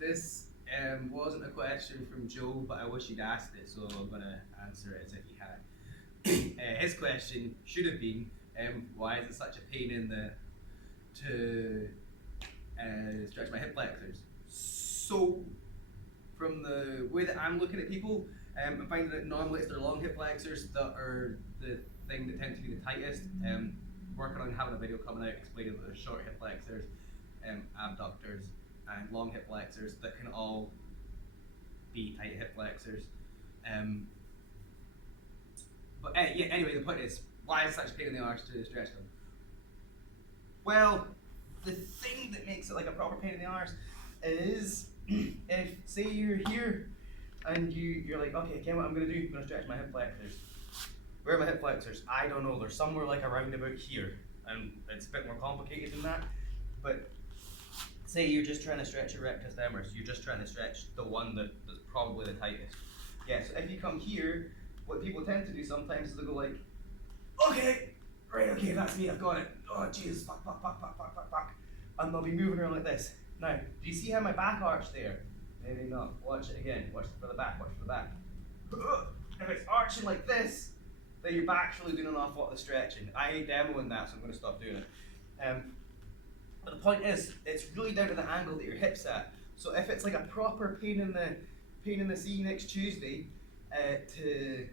This wasn't a question from Joe, but I wish he'd asked it, so I'm going to answer it as if he had. His question should have been, why is it such a pain in the to stretch my hip flexors? So, from the way that I'm looking at people, I'm finding that normally it's their long hip flexors that are the thing that tend to be the tightest. Working on having a video coming out explaining that there's short hip flexors, abductors, and long hip flexors that can all be tight hip flexors. Yeah, anyway, the point is, why is it such a pain in the arse to stretch them? Well, the thing that makes it like a proper pain in the arse is if, say you're here and you're like, okay, okay, what I'm gonna do, I'm gonna stretch my hip flexors. Where are my hip flexors? I don't know, they're somewhere like around about here. And it's a bit more complicated than that. But say you're just trying to stretch your rectus femoris, you're just trying to stretch the one that's probably the tightest. Yeah, so if you come here, what people tend to do sometimes is they'll go like, okay, right, okay, that's me, I've got it. Oh, jeez, fuck. And they'll be moving around like this. Now, do you see how my back arched there? Maybe not. Watch it again. Watch for the back, watch for the back. If it's arching like this, then your back's really doing an awful lot of stretching. I ain't demoing that, so I'm going to stop doing it. But the point is, it's really down to the angle that your hip's at. So if it's like a proper pain in the sea next Tuesday, to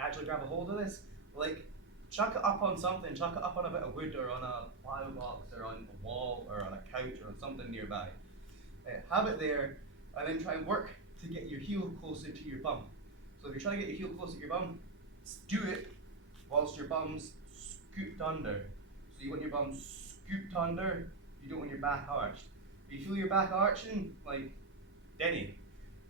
actually grab a hold of this, like chuck it up on something, chuck it up on a bit of wood or on a plywood box or on a wall or on a couch or on something nearby. Have it there, and then try and work to get your heel closer to your bum. So if you're trying to get your heel closer to your bum, do it whilst your bum's scooped under. So you want your bum scooped under, you don't want your back arched. If you feel your back arching, like, Denny.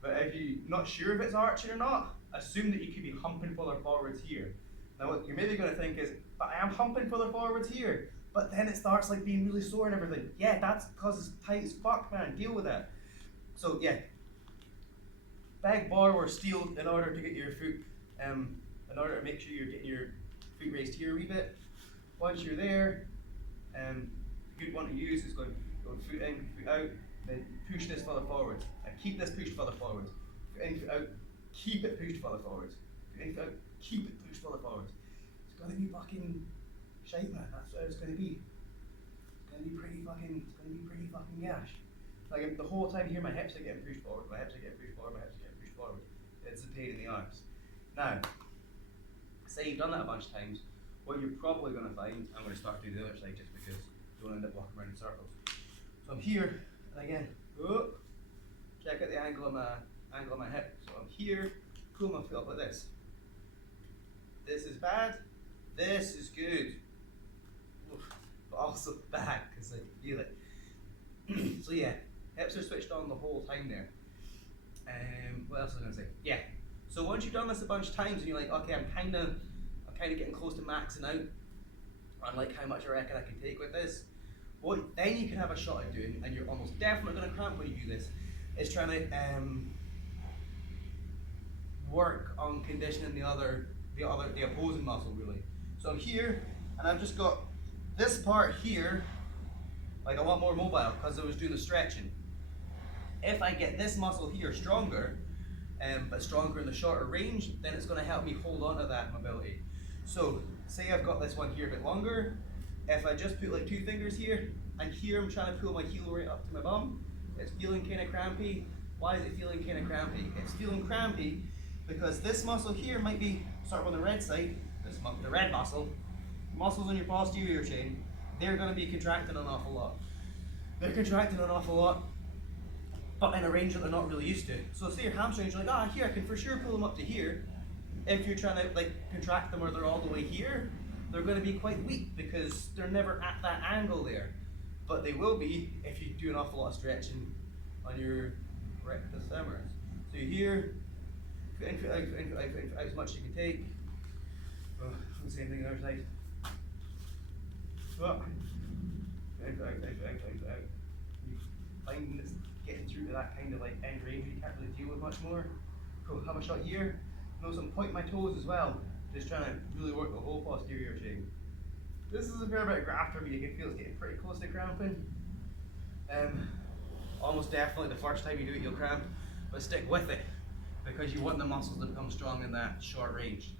But if you're not sure if it's arching or not, assume that you could be humping further forwards here. Now what you're maybe going to think is, but I am humping further forwards here. But then it starts like being really sore and everything. Yeah, that's because it's tight as fuck, man. Deal with it. So yeah, beg, borrow, or steal in order to get your foot, in order to make sure you're getting your feet raised here a wee bit. Once you're there, a good one to use is going foot in, foot out, then push this further forwards, and keep this pushed further forwards. Foot in, foot out, keep it pushed further forwards. Foot in, foot out, keep it pushed further forwards. It's gonna be fucking shite, man. That's what it's gonna be. It's gonna be pretty fucking gash. Like the whole time here, my hips are getting pushed forward, my hips are getting pushed forward, my hips are getting pushed forward. It's a pain in the arse. Now, say you've done that a bunch of times, what you're probably going to find, I'm going to start doing the other side just because you don't end up walking around in circles. So I'm here, and again, check out the angle of my hip. So I'm here, pull my foot up like this. This is bad, this is good. Oof, but also bad, because I can feel it. So yeah, hips are switched on the whole time there. What else was I going to say? Yeah. So once you've done this a bunch of times and you're like, okay, I'm kind of getting close to maxing out on like how much I reckon I can take with this, what then you can have a shot at doing, and you're almost definitely going to cramp when you do this, is trying to work on conditioning the opposing muscle really. So I'm here, and I've just got this part here, like a lot more mobile because I was doing the stretching. If I get this muscle here stronger, but stronger in the shorter range, then it's going to help me hold on to that mobility. So say I've got this one here a bit longer, if I just put like 2 fingers here, and here I'm trying to pull my heel right up to my bum, it's feeling kind of crampy. Why is it feeling kind of crampy? It's feeling crampy because this muscle here might be, start on the red side, the red muscle, muscles in your posterior chain, they're going to be contracting an awful lot. They're contracting an awful lot, but in a range that they're not really used to. So say your hamstrings, you're like, here, I can for sure pull them up to here. If you're trying to like contract them where they're all the way here, they're going to be quite weak because they're never at that angle there. But they will be if you do an awful lot of stretching on your rectus femoris. So you're here, foot in, foot out, foot in, foot out, foot in, foot out as much as you can take. Same thing on the other side. Foot in, foot out, foot in, foot out, foot in, foot out. You find this getting through to that kind of like end range you can't really deal with much more. Cool, have a shot here. Notice I'm pointing my toes as well. Just trying to really work the whole posterior chain. This is a fair bit of graft for me. You can feel it's getting pretty close to cramping. almost definitely the first time you do it you'll cramp, but stick with it because you want the muscles to become strong in that short range.